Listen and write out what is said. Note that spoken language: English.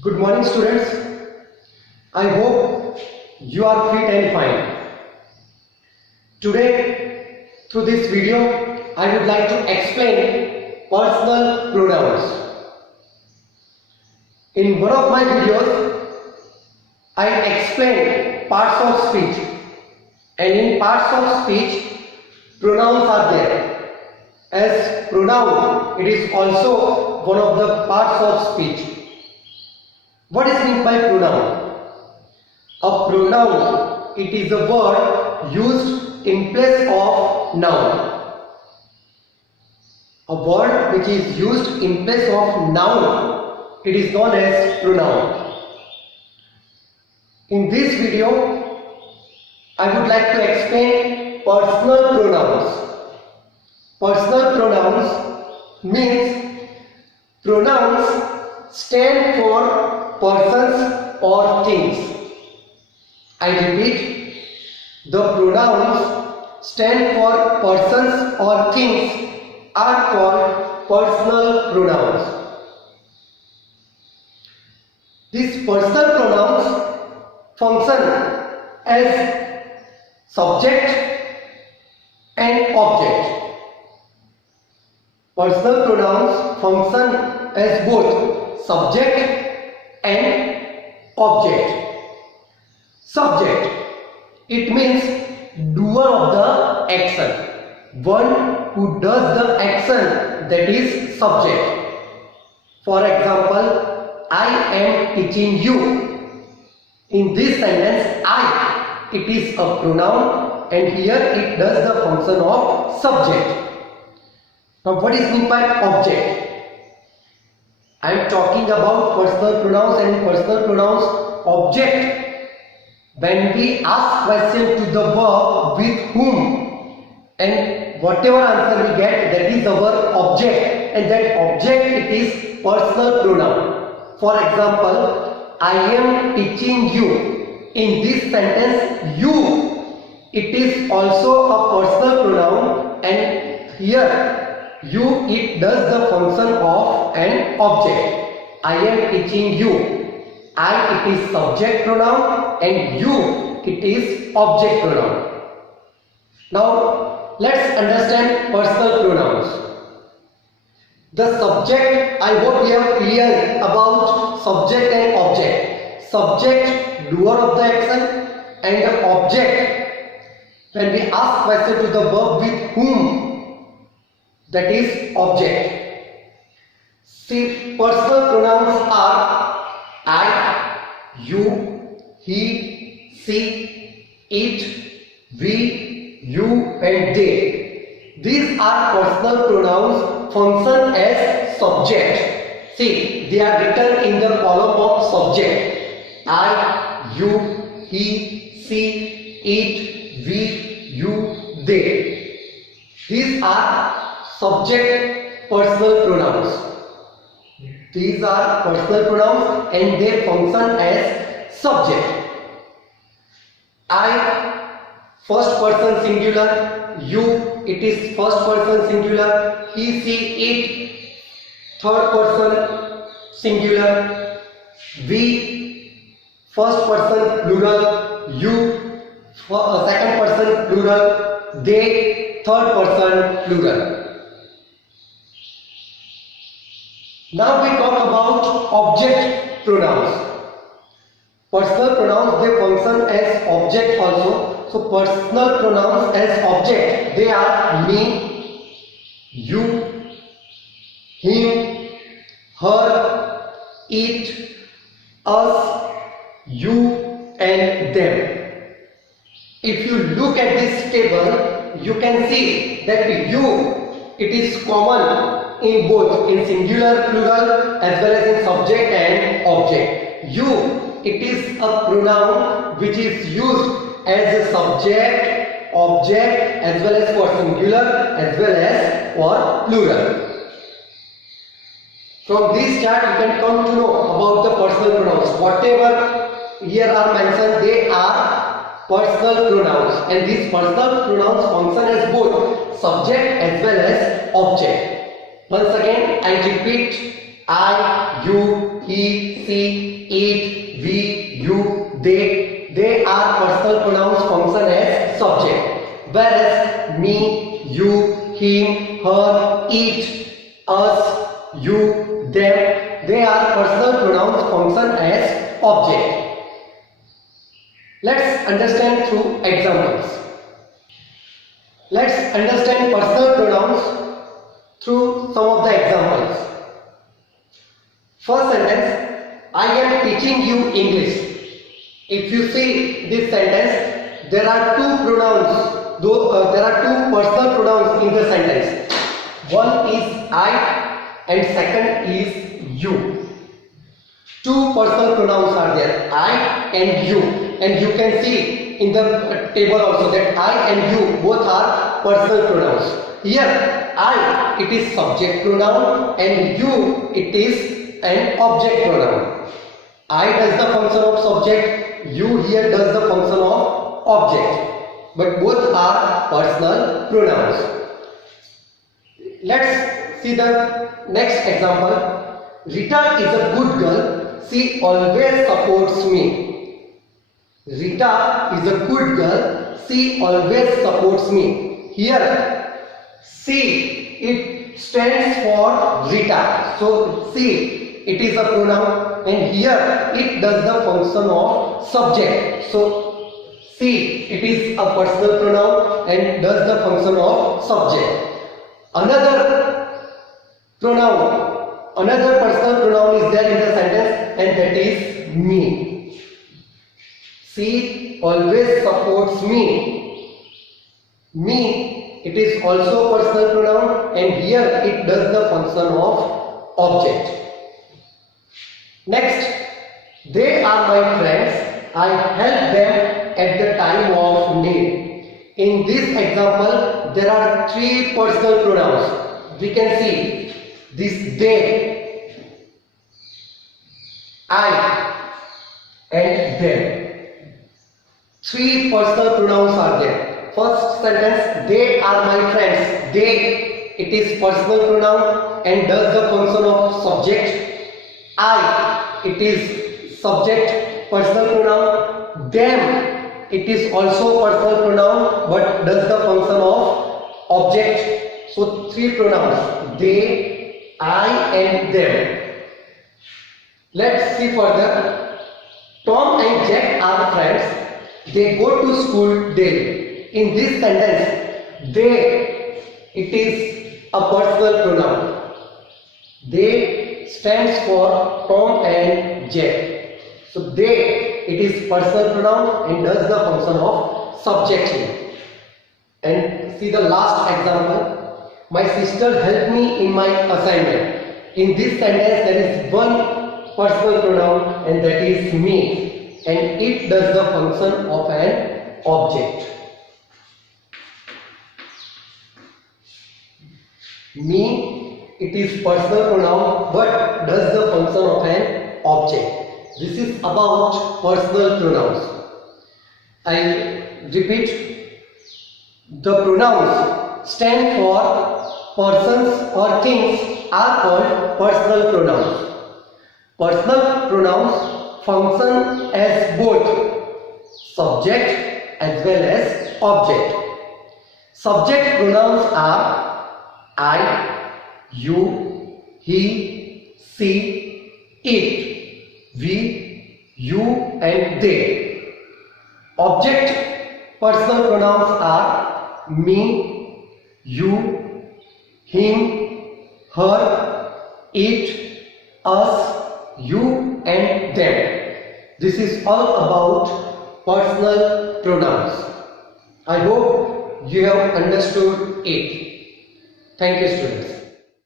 Good morning, students. I hope you are fit and fine. Today, through this video, I would like to explain personal pronouns. In one of my videos, I explained parts of speech, and in parts of speech, pronouns are there. As pronoun, it is also one of the parts of speech. What is meant by pronoun? A pronoun, it is a word used in place of noun. A word which is used in place of noun, it is known as pronoun. In this video, I would like to explain personal pronouns. Personal pronouns means pronouns stand for persons or things. I repeat, the pronouns stand for persons or things are called personal pronouns. These personal pronouns function as subject and object. Personal pronouns function as both subject and object. Subject, it means doer of the action, one who does the action, that is subject. For example, I am teaching you. In this sentence, I, it is a pronoun, and here it does the function of subject. Now what is meant by object? I am talking about personal pronouns, and personal pronouns object. When we ask question to the verb with whom, and whatever answer we get, that is our object, and that object it is personal pronoun. For example, I am teaching you. In this sentence, you, it is also a personal pronoun, and here you, it does the function of an object. I am teaching you. I, it is subject pronoun, and you, it is object pronoun. Now let's understand personal pronouns. The subject, I hope we are clear about subject and object. Subject, doer of the action, and the object, when we ask question to the verb with whom, that is object. See, personal pronouns are I, you, he, she, it, we, you, and they. These are personal pronouns function as subject. See, they are written in the column of subject. I, you, he, she, it, we, you, they. These are subject personal pronouns. These are personal pronouns and they function as subject. I, first person singular. You, it is first person singular. He, she, it, third person singular. We, first person plural. You, second person plural. They, third person plural. Now we talk about object pronouns. Personal pronouns, they function as object also. So personal pronouns as object, they are me, you, him, her, it, us, you, and them. If you look at this table, you can see that you, it is common in both, in singular, plural, as well as in subject and object. You, it is a pronoun which is used as a subject, object, as well as for singular, as well as for plural. From this chart, you can come to know about the personal pronouns. Whatever here are mentioned, they are personal pronouns, and these personal pronouns function as both subject as well as object. Once again, I repeat, I, you, he, she, it, we, you, they are personal pronouns function as subject, whereas me, you, him, her, it, us, you, them, they are personal pronouns function as object. Let's understand through examples. Let's understand personal pronouns through some of the examples. First sentence, I am teaching you English. If you see this sentence, there are two pronouns, there are two personal pronouns in the sentence. One is I and second is you. Two personal pronouns are there, I and you, and you can see in the table also that I and you both are personal pronouns. Here I, it is subject pronoun, and you, it is an object pronoun. I does the function of subject, you here does the function of object, but both are personal pronouns. Let's see the next example. Rita is a good girl, she always supports me. Rita is a good girl, she always supports me. Here, she, it stands for Rita. So, she, it is a pronoun, and here it does the function of subject. So, she, it is a personal pronoun and does the function of subject. Another personal pronoun is there in the sentence, and that is me. She always supports me. Me, it is also a personal pronoun, and here it does the function of object. Next, they are my friends. I help them at the time of need. In this example, there are three personal pronouns. We can see this they, I, and them. Three personal pronouns are there. First sentence, they are my friends. They, it is personal pronoun and does the function of subject. I, it is subject, personal pronoun. Them, it is also personal pronoun but does the function of object. So three pronouns, they, I, and them. Let's see further. Tom and Jack are friends. They go to school daily. In this sentence, they, it is a personal pronoun. They stands for Tom and Jack. So they, it is personal pronoun and does the function of subject here. And see the last example. My sister helped me in my assignment. In this sentence, there is one personal pronoun, and that is me, and it does the function of an object. Me, it is personal pronoun but does the function of an object. This is about personal pronouns. I repeat, the pronouns stand for persons or things are called personal pronouns. Personal pronouns function as both subject as well as object. Subject pronouns are I, you, he, she, it, we, you, and they. Object personal pronouns are me, you, him, her, it, us, you, and them. This is all about personal pronouns. I hope you have understood it. Thank you, students.